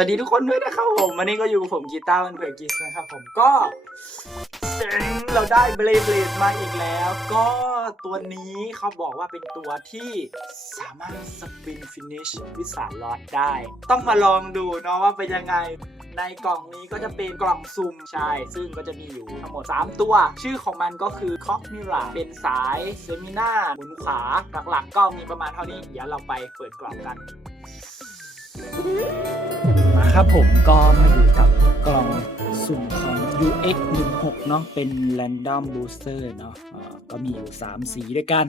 วัสดีทุกคนด้วยนะครับผมวันนี้ก็อยู่กับผมกีตาร์วันเผื่อกิสนะครับผมก็เจ๋งเราได้เบลเบลดมาอีกแล้ว ก็ตัวนี้เขาบอกว่าเป็นตัวที่สามารถสปินฟินิชวิสานลอดได้ ต้องมาลองดูเนาะว่าเป็นยังไงในกล่องนี้ก็จะเป็นกล่องซุ่มใช่ ซึ่งก็จะมีอยู่ทั้งหมด 3 ตัว ชื่อของมันก็คือคอกมิราเป็นสายเซมินาหมุนขวาหลักๆ ก็มีประมาณเท่านี้ เดี๋ยวเราไปเปิดกล่องกัน ครับผมก็มาอยู่กับกล่องสุ่มของ UX 1 6เนาะเป็น Random Booster เนาะอ่าก็มีอยู่ 3 สีด้วยกัน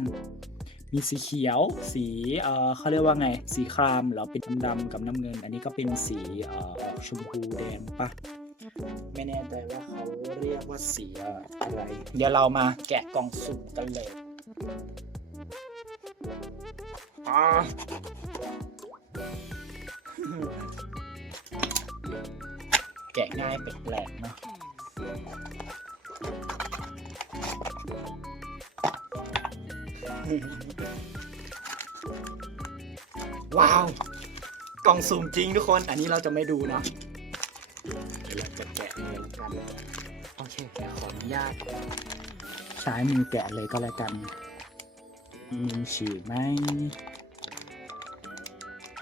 มีสีเขียว สีเอ่อเขาเรียกว่าไง สีครามแล้วเป็นดำๆกับน้ำเงิน อันนี้ก็เป็นสีเออชมพูแดงปะไม่แน่ใจว่าเขาเรียกว่าสีอะไร เดี๋ยวเรามาแกะกล่องสุ่มกันเลยอ่า กะง่ายแปลกๆเนาะว้าว กล่องสุ่มจริงทุกคน อันนี้เราจะไม่ดูเนาะเดี๋ยวเราจะแกะเลยกันโอเคแกะขออนุญาตใช้มือแกะเลยก็แล้วกันมีมือฉีดไหม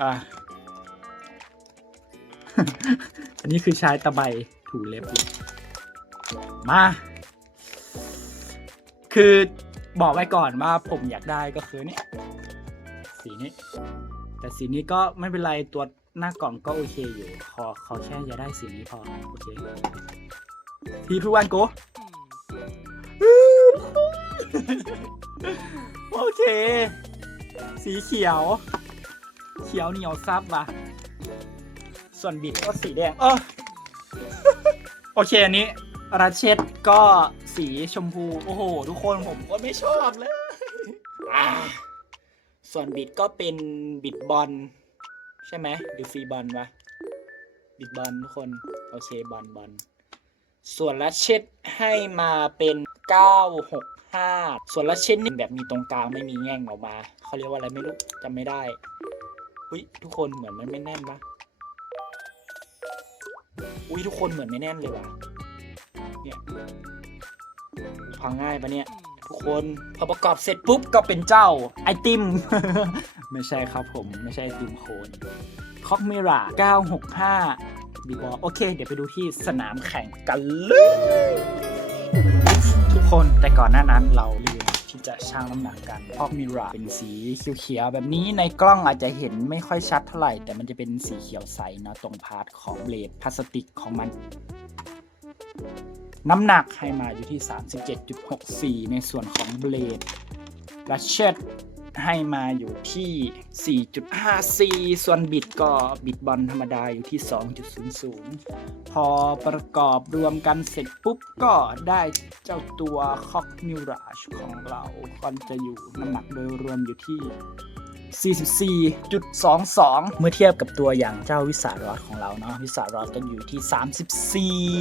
อะ อันนี้คือใช้ตะไบถูเล็บมา คือบอกไว้ก่อนว่าผมอยากได้ก็คือเนี่ยสีนี้ แต่สีนี้ก็ไม่เป็นไรตัวหน้ากล่องก็โอเคอยู่ขอขอแค่อย่าได้สีนี้พอโอเคทีทุกวันโกโอเค สีเขียว เขียวเหนียวซับว่ะ ส่วนบิดก็สีแดง เออ โอเคอันนี้รัชเชตก็สีชมพู โอ้โห ทุกคนผมก็ไม่ชอบเลย ส่วนบิดก็เป็นบิดบอลใช่ไหมหรือฟรีบอลวะบิดบอลทุกคน โอเคบอลบอลส่วนรัชเชตให้มาเป็น 965 ส่วนรัชเชตนี่แบบมีตรงกลางไม่มีแง่งออกมา เขาเรียกว่าอะไรไม่รู้จำไม่ได้เฮ้ยทุกคนเหมือนมันไม่แน่นปะ อุ้ยทุกคนเหมือนไม่แน่นเลยว่ะเนี่ยพังง่ายปะเนี่ย ทุกคนพอประกอบเสร็จปุ๊บก็เป็นเจ้าไอติม ไม่ใช่ครับผมไม่ใช่ไอติมโคนคอกเมิรา965 บีบอโอเค เดี๋ยวไปดูที่สนามแข่งกันเลย ทุกคนแต่ก่อนหน้านั้นเรา ที่จะชั่งน้ำหนักกันพอกมิราเป็นสีเขียวๆแบบนี้ในกล้องอาจจะเห็นไม่ค่อยชัดเท่าไหร่ แต่มันจะเป็นสีเขียวใสเนาะตรงพาร์ทของเบลดพลาสติกของมันน้ำหนักให้มาอยู่ที่ 37.64 ในส่วนของเบลดและเชด ให้มาอยู่ที่ 4.54 ส่วนบิดก็บิดบอลธรรมดาอยู่ที่ 2.00 พอประกอบรวมกันเสร็จปุ๊บก็ได้เจ้าตัวคอกมิวราชของเราก็จะอยู่น้ำหนักโดยรวมอยู่ที่44.22 เมื่อเทียบกับตัวอย่างเจ้าวิสารอดของเราเนาะวิสารอดก็อยู่ที่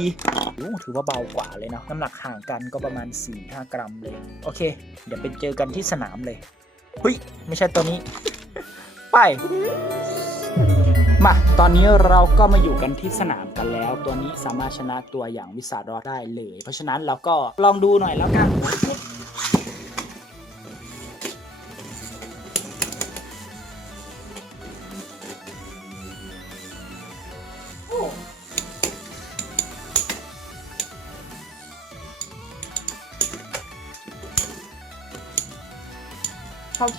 34โอ้ถือว่าเบากว่าเลยเนาะน้ำหนักห่างกันก็ประมาณ 4-5 กรัมเลย โอเค เดี๋ยวไปเจอกันที่สนามเลย เฮ้ย ไม่ใช่ตัวนี้ ไป มา ตอนนี้เราก็มาอยู่กันที่สนามกันแล้ว ตัวนี้สามารถชนะตัวอย่างวิสารอดได้เลย เพราะฉะนั้นเราก็ลองดูหน่อยแล้วกัน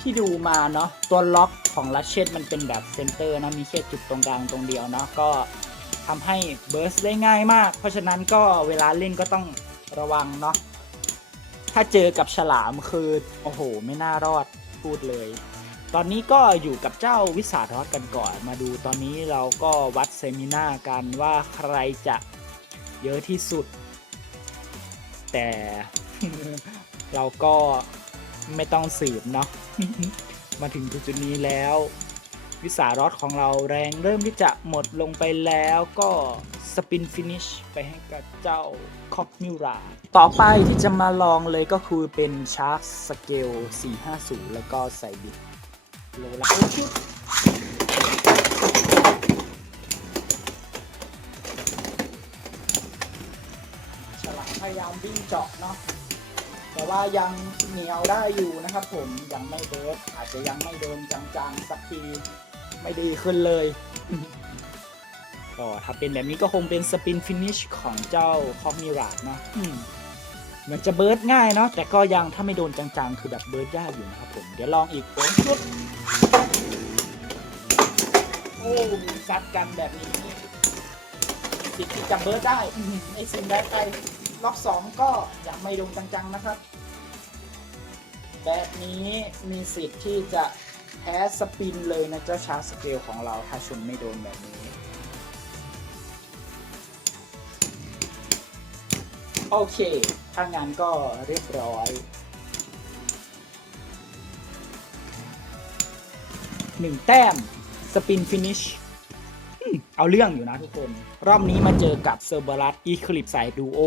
ที่ดูมาเนาะตัวล็อกของลัชเชตมันเป็นแบบเซนเตอร์นะมีแค่จุดตรงกลางตรงเดียวเนาะก็ทำให้เบิร์สได้ง่ายมาก เพราะฉะนั้นก็เวลาเล่นก็ต้องระวังเนาะถ้าเจอกับฉลามคือ โอ้โห ไม่น่ารอดพูดเลย ตอนนี้ก็อยู่กับเจ้าวิสาทอสกันก่อนมาดูตอนนี้เราก็วัดเซมินากันว่าใครจะเยอะที่สุด แต่เราก็ ไม่ต้องสืบเนาะ มาถึงจุดนี้แล้ว วิสารอดของเราแรงเริ่มที่จะหมดลงไปแล้วก็สปินฟินิชไปให้กับเจ้าคอกมิรา ต่อไปที่จะมาลองเลยก็คือเป็นชาร์กสเกล 450 แล้วก็ใส่บิดโลละชุดฉลาดพยายามวิ่งเจาะเนาะ แต่ว่ายังเหนียวได้อยู่นะครับ ผมยังไม่เบิร์ดอาจจะยังไม่โดนจังๆสักทีไม่ดีขึ้นเลย ก็ถ้าเป็นแบบนี้ก็คงเป็นสปินฟินิชของเจ้าคอมมิราดนะเหมือนจะเบิร์ดง่ายเนาะแต่ก็ยังถ้าไม่โดนจังๆ คือแบบเบิร์ดยากอยู่นะครับผมเดี๋ยวลองอีกโอ้ชุดโอ้ซัดกันแบบนี้สิทธิ์ที่จะเบิร์ดได้ไอซิมแรกไป ล็อกสองก็ยังไม่โดนจังๆนะครับ แบบนี้มีสิทธิ์ที่จะแพ้สปินเลยนะเจ้าชาร์จสเกลของเราถ้าชุนไม่โดนแบบนี้ โอเค ถ้างั้นก็เรียบร้อยหนึ่งแต้ม สปินฟินิช เอาเรื่องอยู่นะทุกคน รอบนี้มาเจอกับเซอร์เบรัสอีคลิปสายดูโอ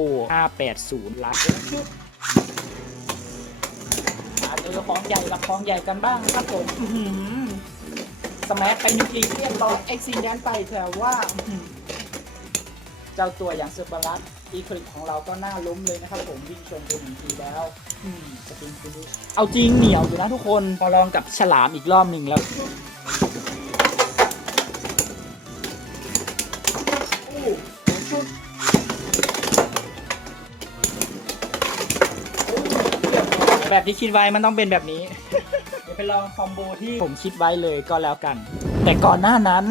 580 ลัดมาเจอของใหญ่กับของใหญ่กันบ้างครับผมสมัยไปนิวคลีเรียบร้อยเอ็กซิเดนไปแต่ว่าเจ้าตัวอย่างเซอร์เบรัสอีคลิปของเราก็น่าล้มเลยนะครับผมวิ่งชนไปหนึ่งทีแล้วอืมสปินฟินิชเอาจริงเหนียวอยู่นะทุกคนพอลองกับฉลามอีกรอบหนึ่งแล้ว แบบที่คิดไว้มันต้องเป็นแบบนี้ เดี๋ยวไปลองคอมโบที่ผมคิดไว้เลยก็แล้วกัน แต่ก่อนหน้านั้น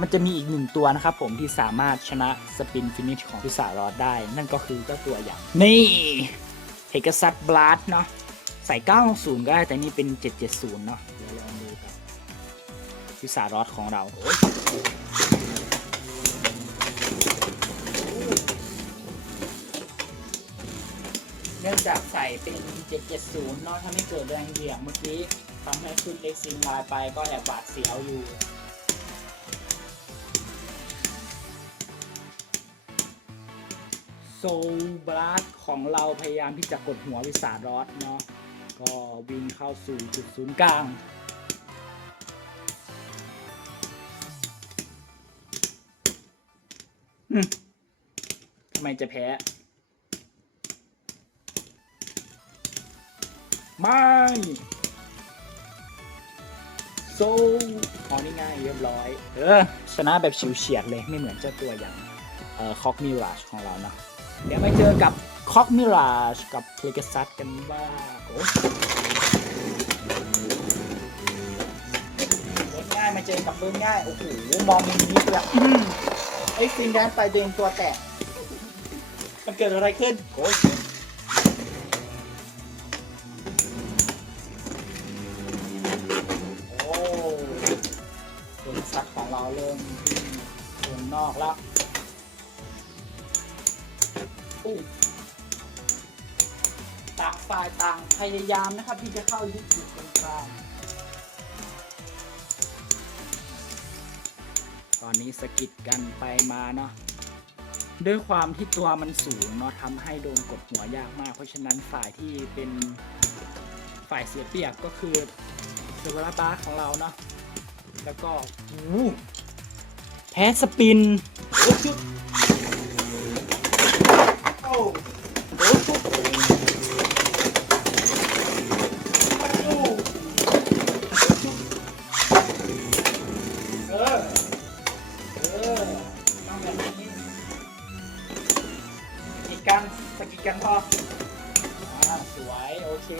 มันจะมีอีกหนึ่งตัวนะครับผมที่สามารถชนะสปินฟินิชของพิศารอดได้ นั่นก็คือเจ้าตัวอย่าง นี่เฮกซัตบลัดเนาะใส่ 960 ก็ได้ แต่นี่เป็น 770 เนาะเดี๋ยวลองดูครับพิศารอดของเราื่องจากใส่เป็น 770 เนาะถ้าไม่เกิดแรงเหวี่ยงเมื่อกี้ทำให้ขึ้นเล็กซิงลายไปก็แอบบาดเสียวอยู่โซบลัสของเราพยายามที่จะกดหัววิสารอดเนาะก็วิ่งเข้าสู่จุดศูนย์กลางทำไมจะแพ้ ไม่โซอ๋อนี่ง่ายเรียบร้อย เออ ชนะแบบฉิวเฉียดเลยไม่เหมือนเจ้าตัวอย่างเอ่อคอกมิราชของเรานะเดี๋ยวมาเจอกับคอกมิราชกับเพลกซัสกันบ้างโอ้เบิร์ดง่ายมาเจอกับเบิร์ดง่าย โอ้โห มองมุมนี้เลยอื้อหือไอ้ฟินแดนไปตัวเองตัวแตกมันเกิดอะไรขึ้นโอ้ เราเริ่มวงนอกแล้วอู้ต่างฝ่ายต่างพยายามนะครับที่จะเข้ายึดจุดตรงกลางตอนนี้สะกิดกันไปมาเนาะด้วยความที่ตัวมันสูงเนาะทำให้โดนกดหัวยากมาก เพราะฉะนั้นฝ่ายที่เป็นฝ่ายเสียเปรียบก็คือเซอร์เวลาบาร์ของเราเนาะแล้วก็อู้ แพ้สปินโอ้ชุดโอ้โอ้ชุดโอ้เออเออต้องแบบนี้สกิดกันสกิดกันพออ่าสวยโอเค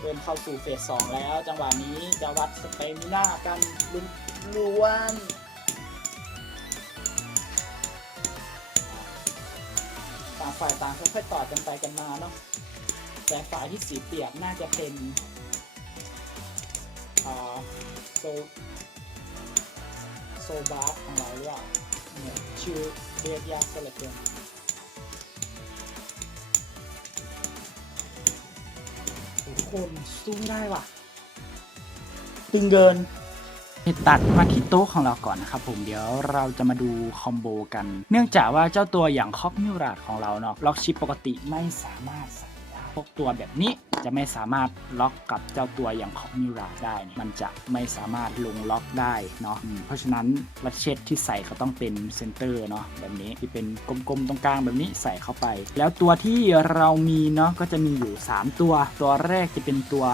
เริ่มเข้าสู่เฟสสองแล้ว จังหวะนี้จะวัดสเตมิน่ากันลุนล้วน ค่อยต่อกันไปกันมาเนาะแต่ฝ่ายที่สีเปียบน่าจะเป็นโซโซบาร์ของเราหรือเปล่าเนี่ยชื่อเรียกยากซะเลือเกินคนสู้ไม่ได้ว่ะตึงเกิน ตัดมาที่โต๊ะของเราก่อนนะครับผมเดี๋ยวเราจะมาดูคอมโบกัน เนื่องจากว่าเจ้าตัวอย่างคอกมิวราดของเราเนาะล็อกชิปปกติไม่สามารถใส่ได้พวกตัวแบบนี้จะไม่สามารถล็อกกับเจ้าตัวอย่างของมิราได้เนี่ยมันจะไม่สามารถลงล็อกได้เนาะเพราะฉะนั้นลัชเชตที่ใส่เขาต้องเป็นเซนเตอร์เนาะแบบนี้ที่เป็นกลมๆตรงกลางแบบนี้ใส่เข้าไป แล้วตัวที่เรามีเนาะก็จะมีอยู่ 3 ตัว ตัวแรกจะเป็นตัว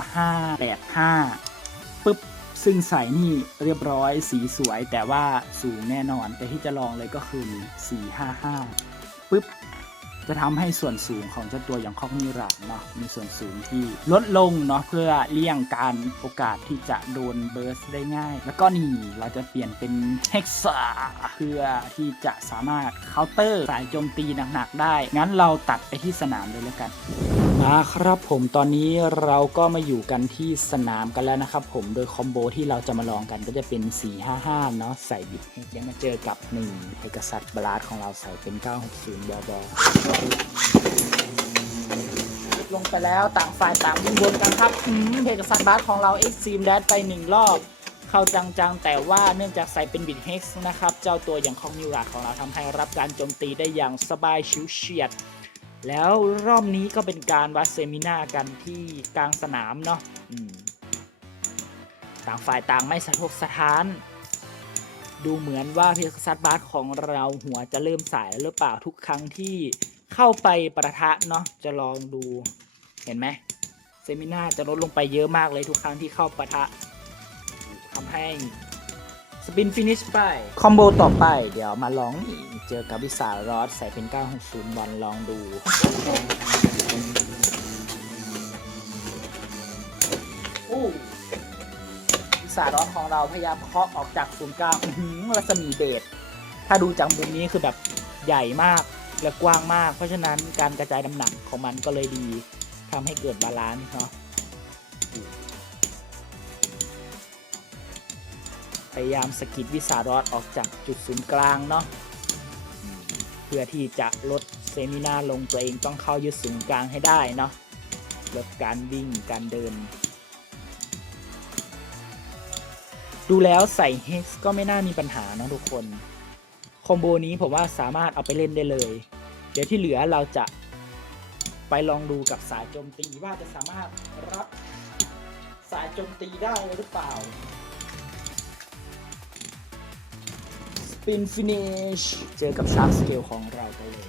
585ปึ๊บ ซึ่งใส่นี่เรียบร้อยสีสวยแต่ว่าสูงแน่นอน แต่ที่จะลองเลยก็คือ 455ปึ๊บจะทำให้ส่วนสูงของเจ้าตัวอย่างคอกมิราเนาะมีส่วนสูงที่ลดลงเนาะเพื่อเลี่ยงการโอกาสที่จะโดนเบิร์สได้ง่าย แล้วก็นี่เราจะเปลี่ยนเป็นเฮกซาเพื่อที่จะสามารถเคาน์เตอร์สายโจมตีหนักๆได้ งั้นเราตัดไปที่สนามเลยแล้วกัน มาครับผมตอนนี้เราก็มาอยู่กันที่สนามกันแล้วนะครับผมโดยคอมโบที่เราจะมาลองกันก็จะเป็น 455 เนาะใส่บิดยังมาเจอกับ1เอกสัตบลาดของเราใส่เป็น 960 บอบอลงไปแล้วต่างฝ่ายต่างวิ่งวนกันครับอืมเอกสัตบลาดของเราเอ็กซีมแดดไป 1 รอบเข้าจังๆ แต่ว่าเนื่องจากใส่เป็นบิดเฮกซ์นะครับ เจ้าตัวอย่างของมิวราของเราทำให้รับการโจมตีได้อย่างสบายชิวเฉียด แล้วรอบนี้ก็เป็นการวัดเซมินากันที่กลางสนามเนาะต่างฝ่ายต่างไม่สะทกสะท้าน ดูเหมือนว่าเพกซัสบาสของเราหัวจะเริ่มสายแล้วหรือเปล่าทุกครั้งที่เข้าไปประทะเนาะจะลองดูเห็นไหมเซมินาจะลดลงไปเยอะมากเลยทุกครั้งที่เข้าประทะทำให้ ปินฟินิชไป คอมโบต่อไป เดี๋ยวมาลองนี่เจอกับวิสารอสใส่เป็น 960วันลองดูอู้วิสารอสของเราพยายามเคาะออกจากศูนย์กลางอื้อหือรัศมีเดชถ้าดูจากมุมนี้คือแบบใหญ่มากและกว้างมาก เพราะฉะนั้นการกระจายน้ำหนักของมันก็เลยดีทำให้เกิดบาลานซ์เนาะายามสกิดวิสารอสออกจากจุดศูนย์กลางเนาะเพื่อที่จะลดเซมินาลงตัวเองต้องเข้ายึดศูนย์กลางให้ได้เนาะลดการวิ่งการเดิน ดูแล้วใส่ Hex ก็ไม่น่ามีปัญหานะทุกคนคอมโบนี้ผมว่าสามารถเอาไปเล่นได้เลย เดี๋ยวที่เหลือเราจะไปลองดูกับสายโจมตีว่าจะสามารถรับสายโจมตีได้หรือเปล่า Spin Finish เจอกับชาร์ s สเกลของเราไปเลย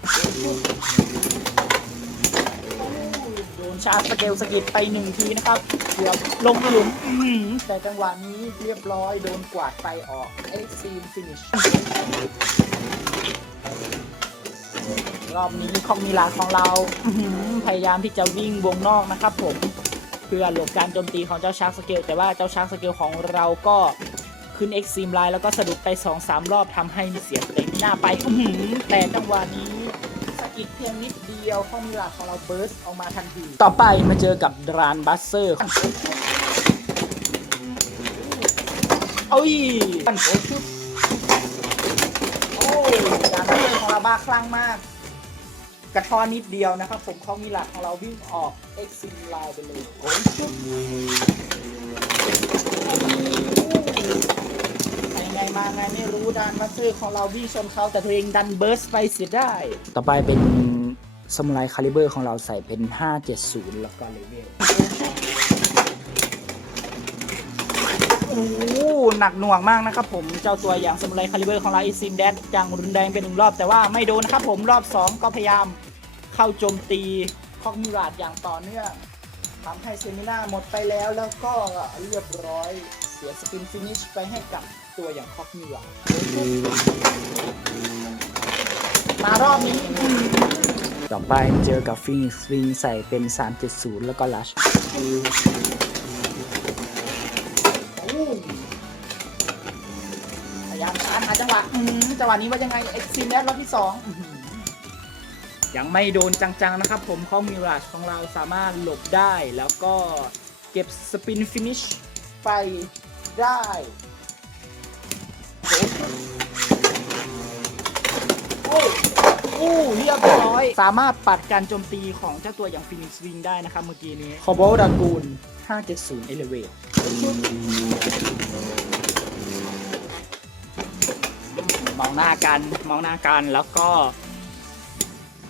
โดนชาร์จสเกลสกิดไปหนึ่งทีนะครับเกือบลงหลุมอื้อหือแต่จังหวะนี้เรียบร้อยโดนกวาดไปออก Extreme Finish รอบนี้คองมิลาของเราอื้อหือพยายามที่จะวิ่งวงนอกนะครับผม เพื่อหลบการโจมตีของเจ้าชาร์กสเกลแต่ว่าเจ้าชาร์กสเกลของเราก็ ขึ้น Extreme Line แล้วก็สะดุดไป 2-3 รอบทำให้มีเสียสเต็มหน้าไปอื้อหือแต่จังหวะนี้สกิดเพียงนิดเดียวข้อมิลาของเราเบิร์สออกมาทันที ต่อไปมาเจอกับดรานบัสเซอร์เอ้ยโอ้ชุบโอ้ยดรานบัสเซอร์ของเราบ้าคลั่งมาก กระท้อนนิดเดียวนะครับผมข้อมิลาของเราวิ่งออกเอ็กซิมไลน์ไปเลยโอ้ยชุบยังไง มาไงไม่รู้ดานบัสเซอร์ของเราวิ่งชนเขาแต่ตัวเองดันเบิร์สไปเสียได้ ต่อไปเป็นสมุไรคาลิเบอร์ของเราใส่เป็น 570 แล้วก็เลเวล โอ้โหหนักหน่วงมากนะครับผม เจ้าตัวอย่างสมุไรคาลิเบอร์ของเราอีซิมแดดจังรุนแรงเป็นหนึ่งรอบแต่ว่าไม่โดนนะครับผมรอบ 2 ก็พยายามเข้าโจมตีคอกมิราดอย่างต่อเนื่อง ทำให้เซมิน่าหมดไปแล้วแล้วก็เรียบร้อยเสียสปินฟินิชไปให้กับตัวอย่างคอกมิราดมารอบนี้ ต่อไปเจอกับฟิงสวิงใส่เป็น 370 แล้วก็ลัชพยายามชาร์จหาจังหวะอื้อหือจังหวะนี้ว่ายังไงเอ็กซิมแล้วรอบที่สองอื้อหือ ยังไม่โดนจังๆนะครับผมข้อมิราชของเราสามารถหลบได้แล้วก็เก็บสปินฟินิชไปได้โอ้อู้เรียบร้อย สามารถปัดการโจมตีของเจ้าตัวอย่างฟินิ s วิงได้นะครับเมื่อกี้นี้คอ b บดากูล570 Elevate มองหน้ากันมองหน้ากันแล้วก็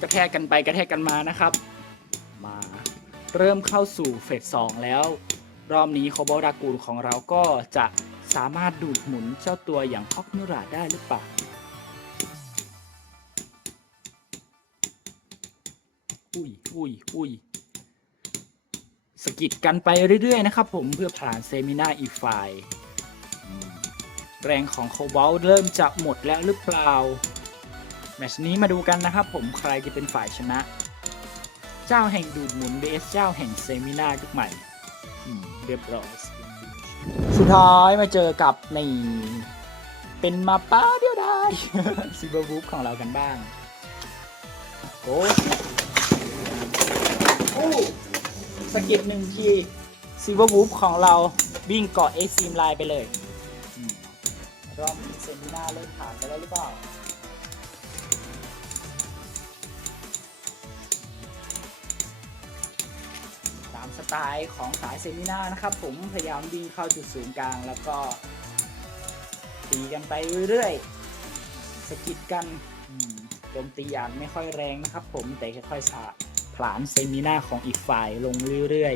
กระแทกกันไปกระแทกกันมานะครับ มาเริ่มเข้าสู่เฟส2แล้ว รอบนี้โคบอลดากูลของเราก็จะสามารถดูดหมุนเจ้าตัวอย่างคอกมิราได้หรือเปล่าอุ้ยอุ้ยอุ้ยสกิดกันไปเรื่อย ๆ นะครับผมเพื่อผ่านเซมินาอีกฝ่าย แรงของโคบอลเริ่มจะหมดแล้วหรือเปล่า แมชนี้มาดูกันนะครับผมใครจะเป็นฝ่ายชนะ เจ้าแห่งดูดหมุน vs เจ้าแห่งเซมินายุคใหม่เรียบร้อยสุดท้ายมาเจอกับในเป็นมาป้าเดียวได้ซิเบอร์บูฟของเรากันบ้าง โอ้โอ้สกิปหนึ่งทีซิเวอร์วูฟของเราวิ่งเกาะเอ็กซีมไลน์ไปเลยรอบเซมินาเริ่มผ่านไปแล้วหรือเปล่า ไตล์ของสายเซมินานะครับ ผมพยายามวิ่งเข้าจุดศูนย์กลาง แล้วก็ตีกันไปเรื่อยๆสกิดกันโจมตีอย่างไม่ค่อยแรงนะครับ ผมแต่ค่อยๆสาผลานเซมินาของอีกฝ่ายลงเรื่อย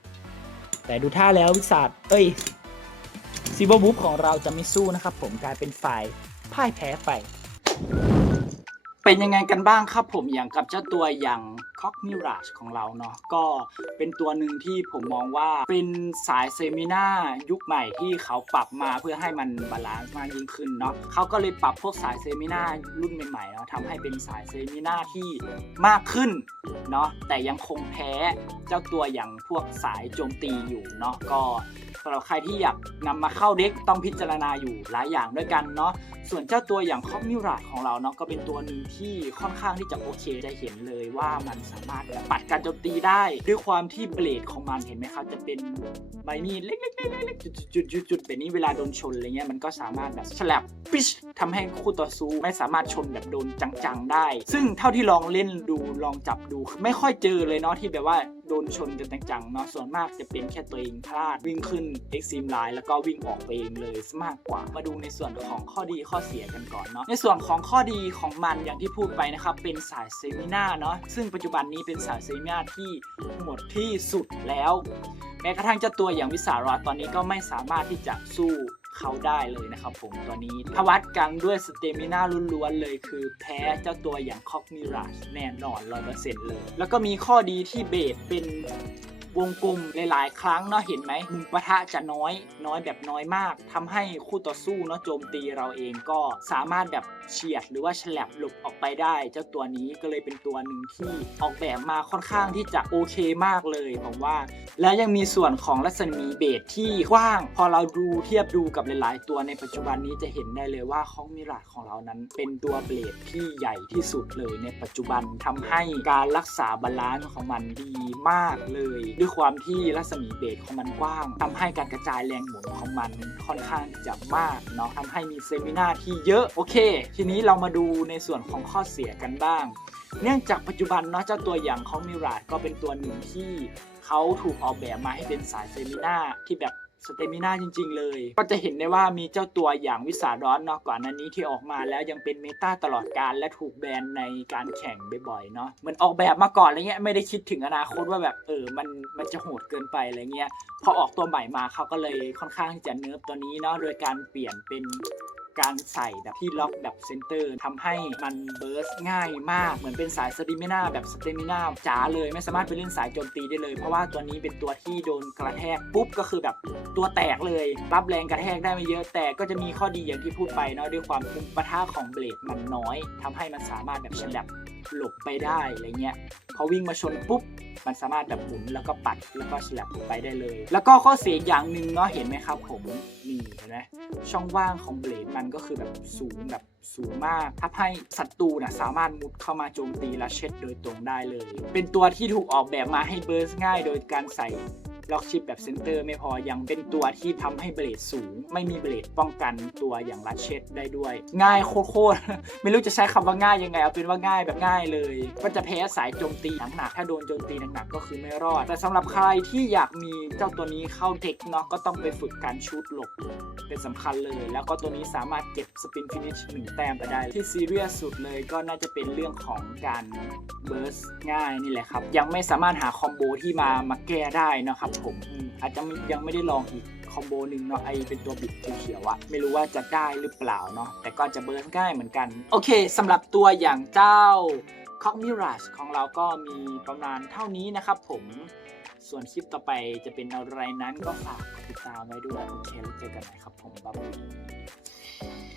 ๆ แต่ดูท่าแล้ววิสาดเอ้ยซีบอบุ๊ของเราจะไม่สู้นะครับ ผมกลายเป็นฝ่ายพ่ายแพ้ไป เป็นยังไงกันบ้างครับผมอย่างกับเจ้าตัวอย่าง คอกมิราชของเราเนาะก็เป็นตัวหนึ่งที่ผมมองว่าเป็นสายเซมินายุคใหม่ที่เขาปรับมาเพื่อให้มันบาลานซ์มากยิ่งขึ้นเนาะเขาก็เลยปรับพวกสายเซมินารุ่นใหม่ๆเนาะทำให้เป็นสายเซมินาที่มากขึ้นเนาะแต่ยังคงแพ้เจ้าตัวอย่างพวกสายโจมตีอยู่เนาะก็ สำหรับใครที่อยากนำมาเข้าเด็กต้องพิจารณาอยู่หลายอย่างด้วยกันเนาะส่วนเจ้าตัวอย่างคอมมิราของเราเนาะก็เป็นตัวหนึ่งที่ค่อนข้างที่จะโอเคจะเห็นเลยว่ามันสามารถปัดการโจมตีได้ ด้วยความที่เบลดของมันเห็นไหมครับจะเป็นใบมีดเล็กๆๆๆจุดๆๆๆแบบนี้เวลาโดนชนอะไรเงี้ยมันก็สามารถแบบฉลับปิชทำให้คู่ต่อสู้ไม่สามารถชนแบบโดนจังๆได้ ซึ่งเท่าที่ลองเล่นดูลองจับดู ไม่ค่อยเจอเลยเนาะที่แบบว่า โดนชนกันจังๆเนาะส่วนมากจะเป็นแค่ตัวเองพลาดวิ่งขึ้น Extreme Line แล้วก็วิ่งออกไปเองเลยมากกว่า มาดูในส่วนของข้อดีข้อเสียกันก่อนเนาะในส่วนของข้อดีของมันอย่างที่พูดไปนะครับเป็นสายเซมินาเนาะซึ่งปัจจุบันนี้เป็นสายเซมินาที่หมดที่สุดแล้ว แม้กระทั่งเจ้าตัวอย่างวิสารอตอนนี้ก็ไม่สามารถที่จะสู้ เขาได้เลยนะครับผมตัวนี้ถ้าวัดกันด้วยสเตมินาล้วนๆเลยคือแพ้เจ้าตัวอย่างคอกมิราชแน่นอนร้อยเปอร์เซ็นต์เลย แล้วก็มีข้อดีที่เบสเป็น วงกลมหลายๆ ครั้งเนาะเห็นไหมมุมปะทะจะน้อยน้อยแบบน้อยมากทำให้คู่ต่อสู้เนาะโจมตีเราเองก็สามารถแบบเฉียดหรือว่าฉลับหลบออกไปได้ เจ้าตัวนี้ก็เลยเป็นตัวหนึ่งที่ออกแบบมาค่อนข้างที่จะโอเคมากเลยผมว่า และยังมีส่วนของรัศมีเบสที่กว้าง พอเราดูเทียบดูกับหลาย ๆ ตัวในปัจจุบันนี้จะเห็นได้เลยว่าของมิราดของเรานั้น เป็นตัวเบสที่ใหญ่ที่สุดเลยในปัจจุบันทำให้การรักษาบาลานซ์ของมันดีมากเลยด้วยความที่รัศมีเบสของมันกว้างทำให้การกระจายแรงหมุนของมันค่อนข้างจะมากเนาะทำให้มีเซมินาที่เยอะโอเค ทีนี้เรามาดูในส่วนของข้อเสียกันบ้าง เนื่องจากปัจจุบันเนาะเจ้าตัวอย่างของมิราดก็เป็นตัวหนึ่งที่เขาถูกออกแบบมาให้เป็นสายเซมินาที่แบบ สเตมินาจริง ๆ เลย ก็จะเห็นได้ว่ามีเจ้าตัวอย่างวิสาดอนเนาะก่อนหน้านี้ที่ออกมาแล้วยังเป็นเมตาตลอดการและถูกแบนในการแข่งบ่อยๆเนาะเหมือนออกแบบมาก่อนอะไรเงี้ยไม่ได้คิดถึงอนาคตว่าแบบเออมันมันจะโหดเกินไปอะไรเงี้ยพอออกตัวใหม่มาเขาก็เลยค่อนข้างจะเนิร์ฟตัวนี้เนาะโดยการเปลี่ยนเป็น การใส่แบบที่ล็อกแบบเซนเตอร์ทำให้มันเบิร์สง่ายมาก เหมือนเป็นสายสติมินาแบบสเตมินาจ๋าเลยไม่สามารถไปเล่นสายโจมตีได้เลย เพราะว่าตัวนี้เป็นตัวที่โดนกระแทกปุ๊บก็คือแบบตัวแตกเลย รับแรงกระแทกได้ไม่เยอะแต่ก็จะมีข้อดีอย่างที่พูดไปเนาะด้วยความมุมปะทะของเบลดมันน้อยทำให้มันสามารถแบบฉลับหลบไปได้อะไรเงี้ยพอวิ่งมาชนปุ๊บ มันสามารถแบบหมุนแล้วก็ปัดแล้วก็ฉลับไปได้เลย แล้วก็ข้อเสียอย่างหนึ่งเนาะเห็นไหมครับผมนี่เห็นไหมช่องว่างของเบลดมันก็คือแบบสูงแบบสูงมากทำให้ศัตรูนะสามารถมุดเข้ามาโจมตีและเช็ดโดยตรงได้เลย เป็นตัวที่ถูกออกแบบมาให้เบิร์สง่าย โดยการใส่ ล็อกชิปแบบเซนเตอร์ไม่พอยังเป็นตัวที่ทำให้เบลดสูง ไม่มีเบลดป้องกันตัวอย่างรัชเชตได้ด้วย ง่ายโคตรๆไม่รู้จะใช้คำว่าง่ายยังไง เอาเป็นว่าง่ายแบบง่ายเลย ก็จะแพ้สายโจมตีหนักๆถ้าโดนโจมตีหนักๆก็คือไม่รอด แต่สำหรับใครที่อยากมีเจ้าตัวนี้เข้าเด็กเนาะก็ต้องไปฝึกการชูดหลบเป็นสำคัญเลย แล้วก็ตัวนี้สามารถเก็บสปินฟินิชหนึ่งแต้มไปได้ที่ซีเรียสสุดเลยก็น่าจะเป็นเรื่องของการเบิร์สง่ายนี่แหละครับยังไม่สามารถหาคอมโบที่มามาแก้ได้นะครับผมอาจจะยังไม่ได้ลองอีกคอมโบหนึ่งเนาะไอเป็นตัวบิดเขียวอะไม่รู้ว่าจะได้หรือเปล่าเนาะแต่ก็จะเบิร์สง่ายเหมือนกัน โอเคสำหรับตัวอย่างเจ้าคอกมิราชของเราก็มีประมาณเท่านี้นะครับผมส่วนคลิปต่อไปจะเป็นอะไรนั้นก็ฝากติดตามไว้ด้วย โอเค แล้วเจอกันใหม่ครับผมบ๊ายบาย